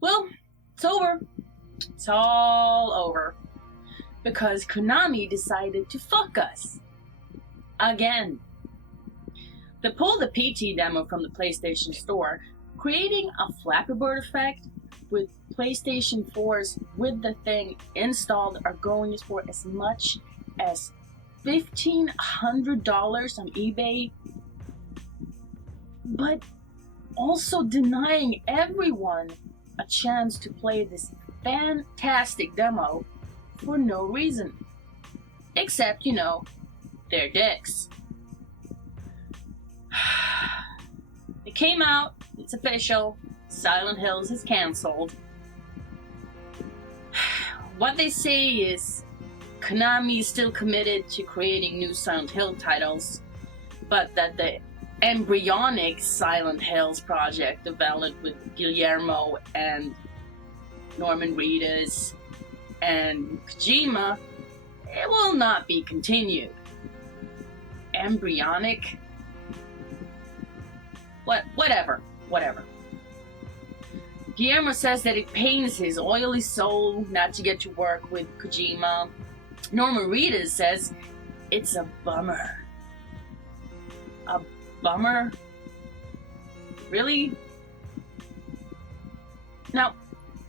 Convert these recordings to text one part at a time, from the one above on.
Well, it's over. It's all over. Because Konami decided to fuck us. Again. They pulled the PT demo from the PlayStation Store, creating a Flappy Bird effect with PlayStation 4s with the thing installed are going for as much as $1,500 on eBay, but also denying everyone a chance to play this fantastic demo for no reason. Except, they're dicks. It came out, it's official, Silent Hills is cancelled. What they say is Konami is still committed to creating new Silent Hill titles, but that the embryonic Silent Hills project developed with Guillermo and Norman Reedus and Kojima, it will not be continued. Embryonic? Whatever. Guillermo says that it pains his oily soul not to get to work with Kojima. Norman Reedus says it's a bummer. A bummer? Really? Now,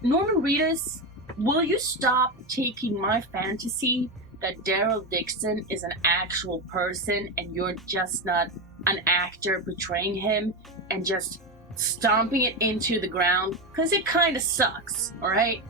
Norman Reedus, will you stop taking my fantasy that Daryl Dixon is an actual person and you're just not an actor portraying him and just stomping it into the ground? Because it kind of sucks, alright?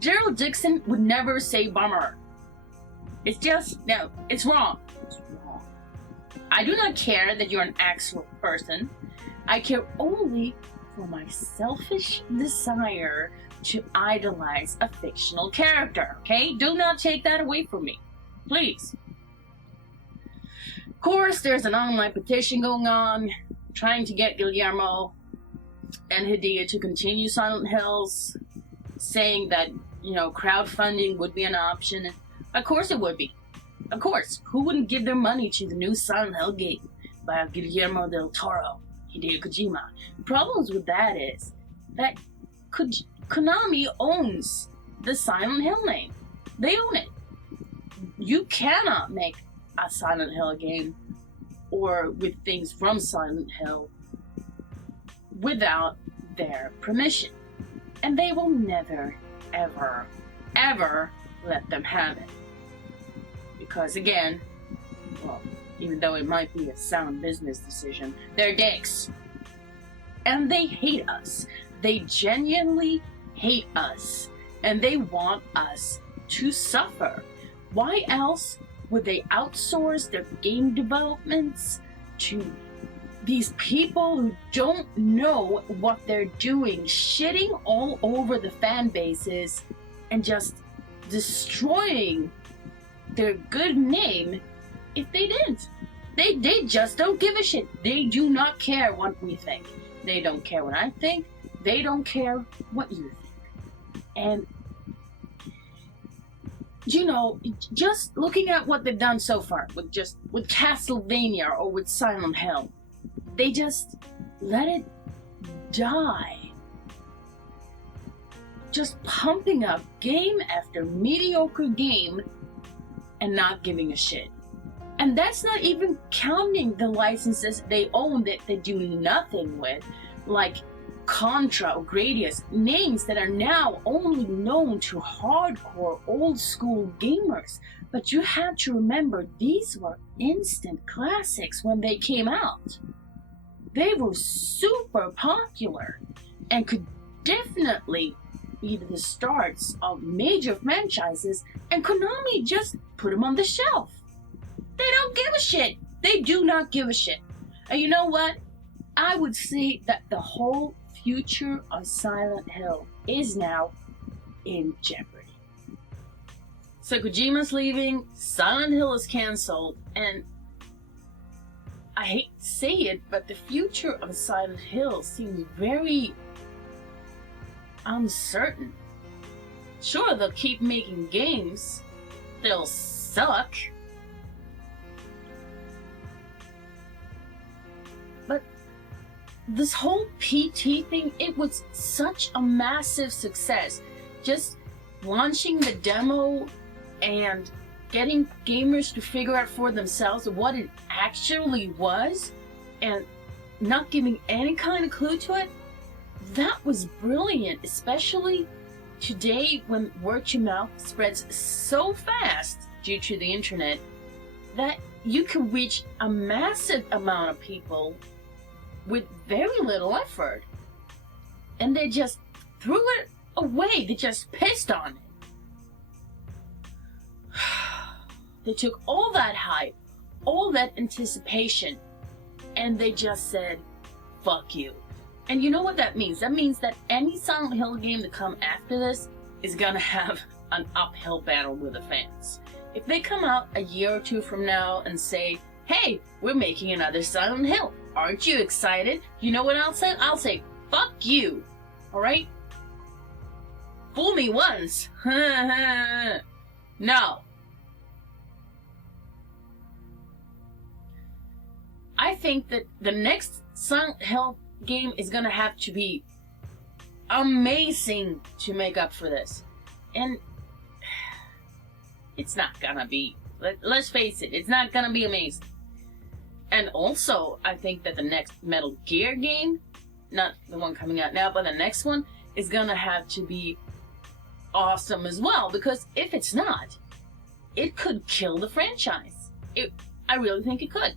Daryl Dixon would never say bummer. It's just, no, it's wrong. It's wrong. I do not care that you're an actual person. I care only for my selfish desire to idolize a fictional character, okay? Do not take that away from me, please. Of course, there's an online petition going on trying to get Guillermo and Hideo to continue Silent Hills, saying that, crowdfunding would be an option. Of course it would be. Of course. Who wouldn't give their money to the new Silent Hill game by Guillermo del Toro, Hideo Kojima? Problems with that is that Konami owns the Silent Hill name. They own it. You cannot make a Silent Hill game or with things from Silent Hill without their permission. And they will never, ever, ever let them have it. Because again, well, even though it might be a sound business decision, they're dicks. And they hate us. They genuinely hate us. And they want us to suffer. Why else would they outsource their game developments to these people who don't know what they're doing, shitting all over the fan bases and just destroying their good name if they didn't? They just don't give a shit. They do not care what we think. They don't care what I think. They don't care what you think. And just looking at what they've done so far with Castlevania or with Silent Hill, they just let it die. Just pumping up game after mediocre game and not giving a shit. And that's not even counting the licenses they own that they do nothing with, like Contra or Gradius, names that are now only known to hardcore old school gamers. But you have to remember, these were instant classics when they came out. They were super popular and could definitely be the starts of major franchises, and Konami just put them on the shelf. They don't give a shit. They do not give a shit. And you know what? I would say that the whole future of Silent Hill is now in jeopardy. So Kojima's leaving, Silent Hill is cancelled, and I hate to say it, but the future of Silent Hill seems very uncertain. Sure, they'll keep making games. They'll suck. But this whole PT thing, it was such a massive success. Just launching the demo and getting gamers to figure out for themselves what it actually was and not giving any kind of clue to it, that was brilliant, especially today when word of mouth spreads so fast due to the internet that you can reach a massive amount of people with very little effort. And they just threw it away. They just pissed on it. They took all that hype, all that anticipation, and they just said, fuck you. And you know what that means? That means that any Silent Hill game to come after this is gonna have an uphill battle with the fans. If they come out a year or two from now and say, hey, we're making another Silent Hill, aren't you excited? You know what I'll say? I'll say, fuck you. Alright? Fool me once. No. I think that the next Silent Hill game is gonna have to be amazing to make up for this. And it's not gonna be. Let's face it, it's not gonna be amazing. And also, I think that the next Metal Gear game, not the one coming out now, but the next one, is gonna have to be awesome as well. Because if it's not, it could kill the franchise. I really think it could.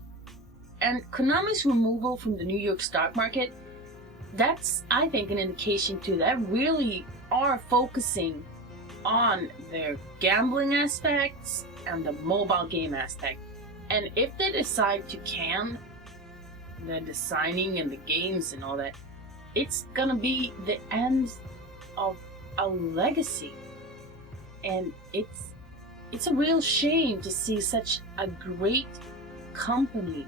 And Konami's removal from the New York stock market, that's, I think, an indication too that really are focusing on their gambling aspects and the mobile game aspect. And if they decide to can the designing and the games and all that, it's gonna be the end of a legacy. And it's a real shame to see such a great company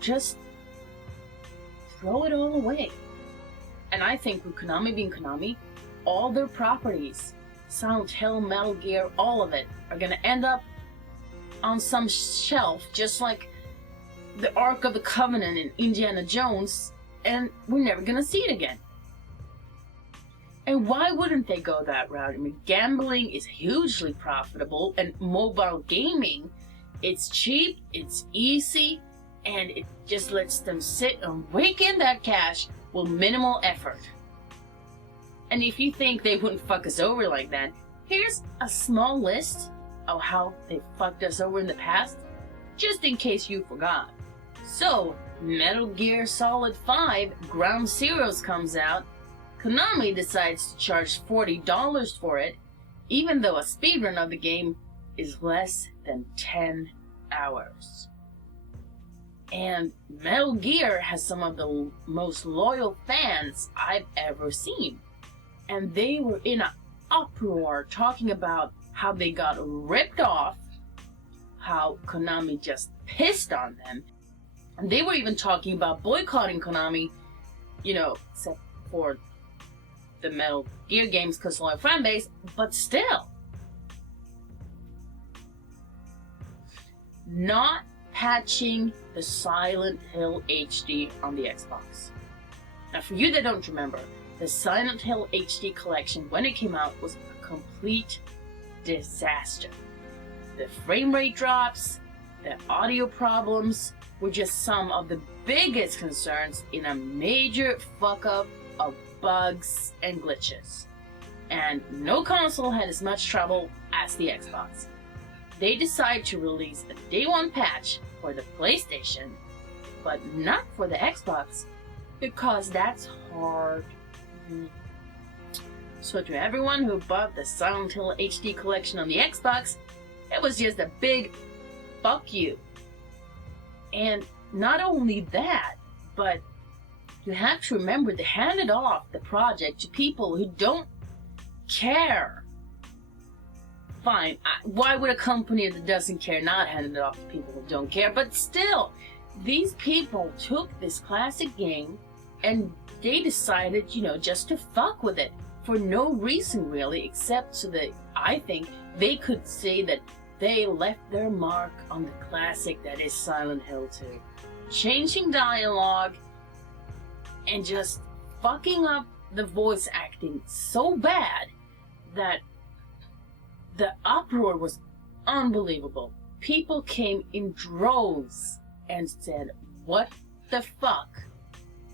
just throw it all away. And I think with Konami being Konami, all their properties, Silent Hill, Metal Gear, all of it, are gonna end up on some shelf, just like the Ark of the Covenant in Indiana Jones, and we're never gonna see it again. And why wouldn't they go that route? I mean, gambling is hugely profitable, and mobile gaming, it's cheap, it's easy, and it just lets them sit and rake in that cash with minimal effort. And if you think they wouldn't fuck us over like that, here's a small list of how they fucked us over in the past, just in case you forgot. So, Metal Gear Solid 5 Ground Zeroes comes out. Konami decides to charge $40 for it, even though a speedrun of the game is less than 10 hours. And Metal Gear has some of the most loyal fans I've ever seen. And they were in an uproar talking about how they got ripped off, how Konami just pissed on them. And they were even talking about boycotting Konami, except for the Metal Gear games because loyal fan base, but still. Not patching the Silent Hill HD on the Xbox. Now, for you that don't remember, the Silent Hill HD collection, when it came out, was a complete disaster. The frame rate drops, the audio problems were just some of the biggest concerns in a major fuck up of bugs and glitches. And no console had as much trouble as the Xbox. They decided to release a day one patch for the PlayStation, but not for the Xbox, because that's hard. So to everyone who bought the Silent Hill HD collection on the Xbox, it was just a big fuck you. And not only that, but you have to remember they handed off the project to people who don't care. Fine, why would a company that doesn't care not hand it off to people who don't care? But still, these people took this classic game and they decided, just to fuck with it for no reason really, except so that I think they could say that they left their mark on the classic that is Silent Hill 2. Changing dialogue and just fucking up the voice acting so bad that the uproar was unbelievable. People came in droves and said, "What the fuck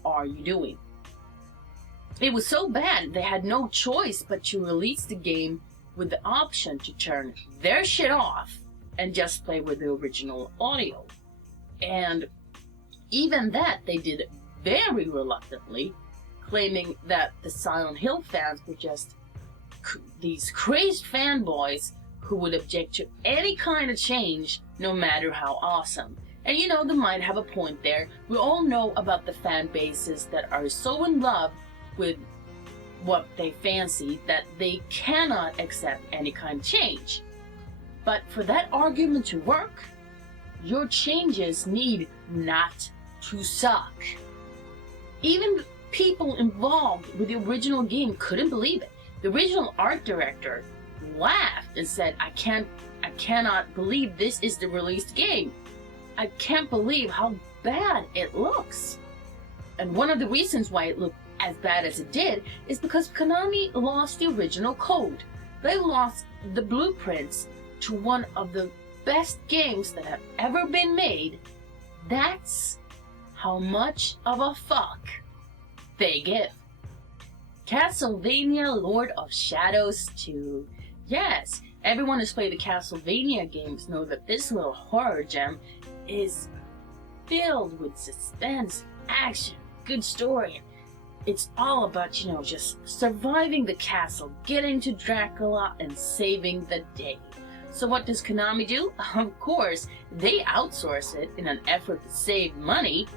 are you doing?" It was so bad they had no choice but to release the game with the option to turn their shit off and just play with the original audio. And even that they did very reluctantly, claiming that the Silent Hill fans were just these crazed fanboys who would object to any kind of change, no matter how awesome. And you know, they might have a point there. We all know about the fan bases that are so in love with what they fancy that they cannot accept any kind of change. But for that argument to work, your changes need not to suck. Even people involved with the original game couldn't believe it. The original art director laughed and said, I cannot believe this is the released game. I can't believe how bad it looks." And one of the reasons why it looked as bad as it did is because Konami lost the original code. They lost the blueprints to one of the best games that have ever been made. That's how much of a fuck they give. Castlevania Lord of Shadows 2. Yes, everyone who's played the Castlevania games know that this little horror gem is filled with suspense, action, good story. It's all about, you know, just surviving the castle, getting to Dracula, and saving the day. So what does Konami do? Of course, they outsource it in an effort to save money.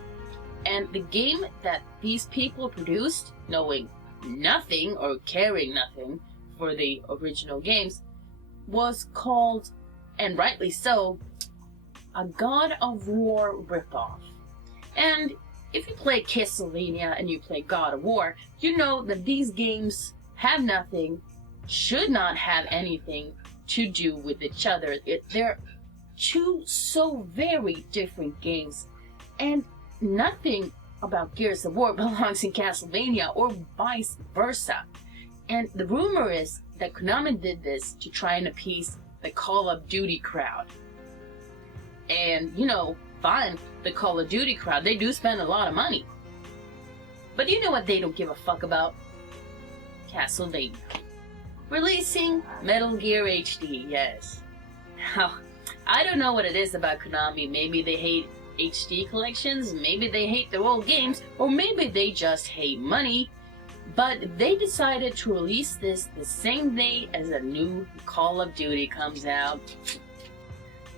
And the game that these people produced, knowing nothing or caring nothing for the original games, was called, and rightly so, a God of War ripoff. And if you play Castlevania and you play God of War, you know that these games have nothing, should not have anything to do with each other. They're two so very different games, and nothing about Gears of War belongs in Castlevania or vice versa. And the rumor is that Konami did this to try and appease the Call of Duty crowd. And, you know, fine, the Call of Duty crowd, they do spend a lot of money. But you know what they don't give a fuck about? Castlevania. Releasing Metal Gear HD, yes. Now, I don't know what it is about Konami. Maybe they hate HD collections, maybe they hate their old games, or maybe they just hate money. But they decided to release this the same day as a new Call of Duty comes out,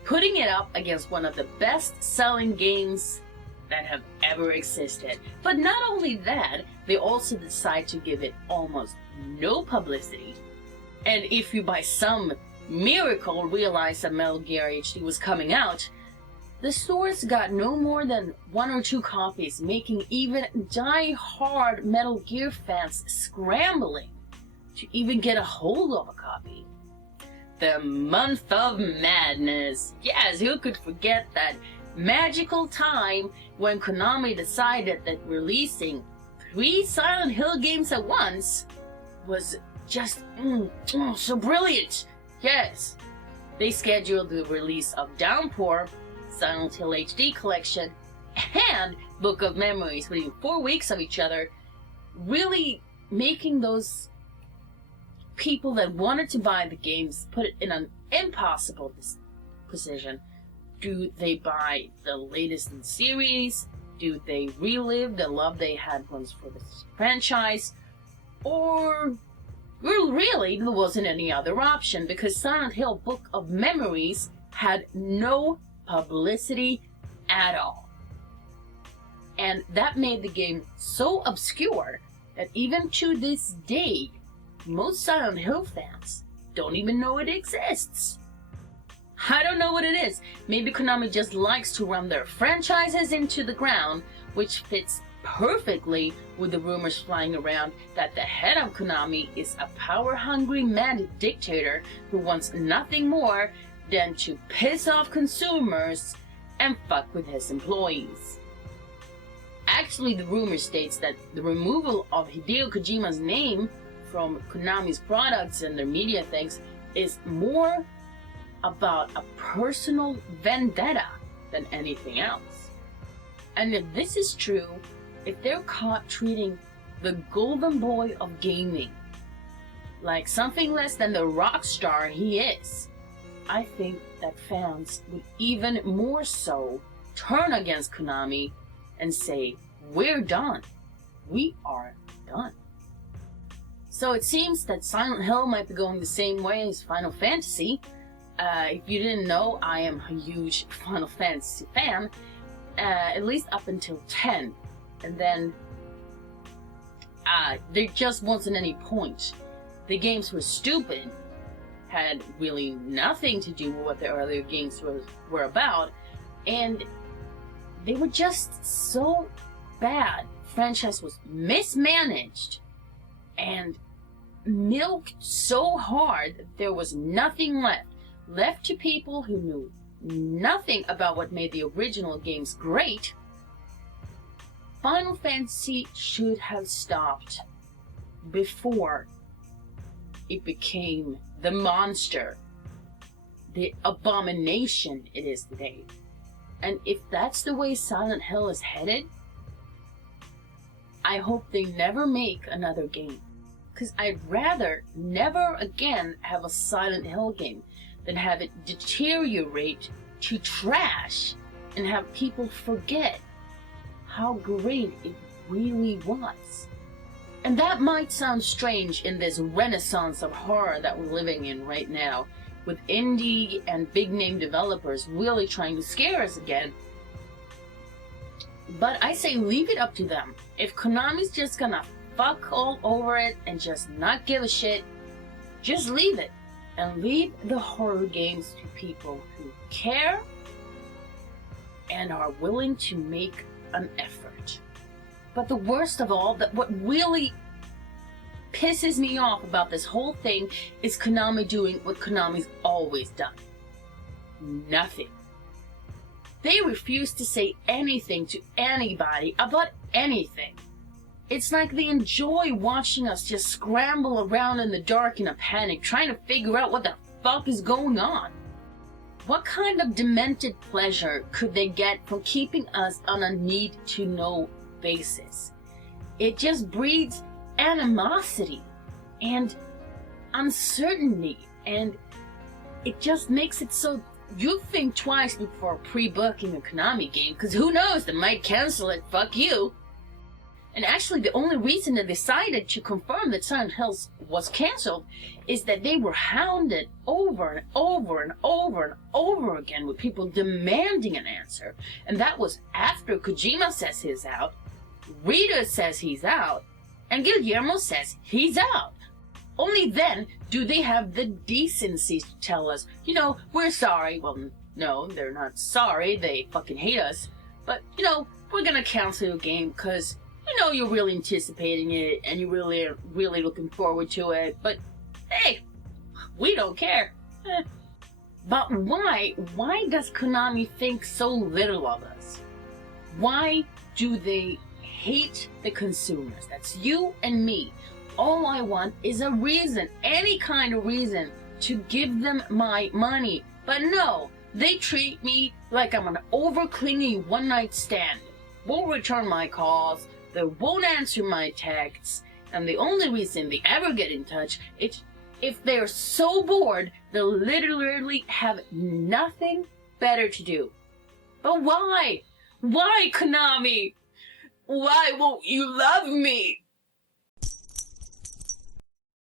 putting it up against one of the best-selling games that have ever existed. But not only that, they also decide to give it almost no publicity. And if you by some miracle realize that Metal Gear HD was coming out, the stores got no more than 1 or 2 copies, making even die-hard Metal Gear fans scrambling to even get a hold of a copy. The month of madness. Yes, who could forget that magical time when Konami decided that releasing 3 Silent Hill games at once was just so brilliant. Yes, they scheduled the release of Downpour, Silent Hill HD Collection, and Book of Memories within 4 weeks of each other, really making those people that wanted to buy the games put it in an impossible position. Do they buy the latest in series? Do they relive the love they had once for the franchise? Or, well, really, there wasn't any other option, because Silent Hill Book of Memories had no publicity at all. And that made the game so obscure that even to this day, most Silent Hill fans don't even know it exists. I don't know what it is. Maybe Konami just likes to run their franchises into the ground, which fits perfectly with the rumors flying around that the head of Konami is a power-hungry mad dictator who wants nothing more than to piss off consumers and fuck with his employees. actually, the rumor states that the removal of Hideo Kojima's name from Konami's products and their media things is more about a personal vendetta than anything else. And if this is true, if they're caught treating the golden boy of gaming like something less than the rock star he is, I think that fans would even more so turn against Konami and say, we're done. We are done. So it seems that Silent Hill might be going the same way as Final Fantasy. If you didn't know, I am a huge Final Fantasy fan, at least up until 10. And then there just wasn't any point. The games were stupid, had really nothing to do with what the earlier games were about, and they were just so bad. The franchise was mismanaged and milked so hard that there was nothing left to people who knew nothing about what made the original games great. Final Fantasy should have stopped before it became the monster, the abomination it is today. And if that's the way Silent Hill is headed, I hope they never make another game. Because I'd rather never again have a Silent Hill game than have it deteriorate to trash and have people forget how great it really was. And that might sound strange in this renaissance of horror that we're living in right now, with indie and big name developers really trying to scare us again. But I say leave it up to them. If Konami's just gonna fuck all over it and just not give a shit, just leave it. And leave the horror games to people who care and are willing to make an effort. But the worst of all, that what really pisses me off about this whole thing is Konami doing what Konami's always done. Nothing. They refuse to say anything to anybody about anything. It's like they enjoy watching us just scramble around in the dark in a panic, trying to figure out what the fuck is going on. What kind of demented pleasure could they get from keeping us on a need-to-know basis? It just breeds animosity and uncertainty, and it just makes it so you think twice before pre-booking a Konami game, because who knows, they might cancel it, fuck you. And actually, the only reason they decided to confirm that Silent Hill was cancelled is that they were hounded over and over and over and over again with people demanding an answer. And that was after Kojima says he's out, Rita says he's out, and Guillermo says he's out. Only then do they have the decency to tell us, you know, we're sorry. Well, no, they're not sorry. They fucking hate us. But, you know, we're gonna cancel your game because you know you're really anticipating it and you're really looking forward to it, but hey, we don't care. But why does Konami think so little of us? Why do they hate the consumers? That's you and me. All I want is a reason, any kind of reason, to give them my money. But no, they treat me like I'm an over-clingy one-night stand. Won't return my calls, they won't answer my texts, and the only reason they ever get in touch is if they're so bored they'll literally have nothing better to do. But why? Why, Konami? Why won't you love me?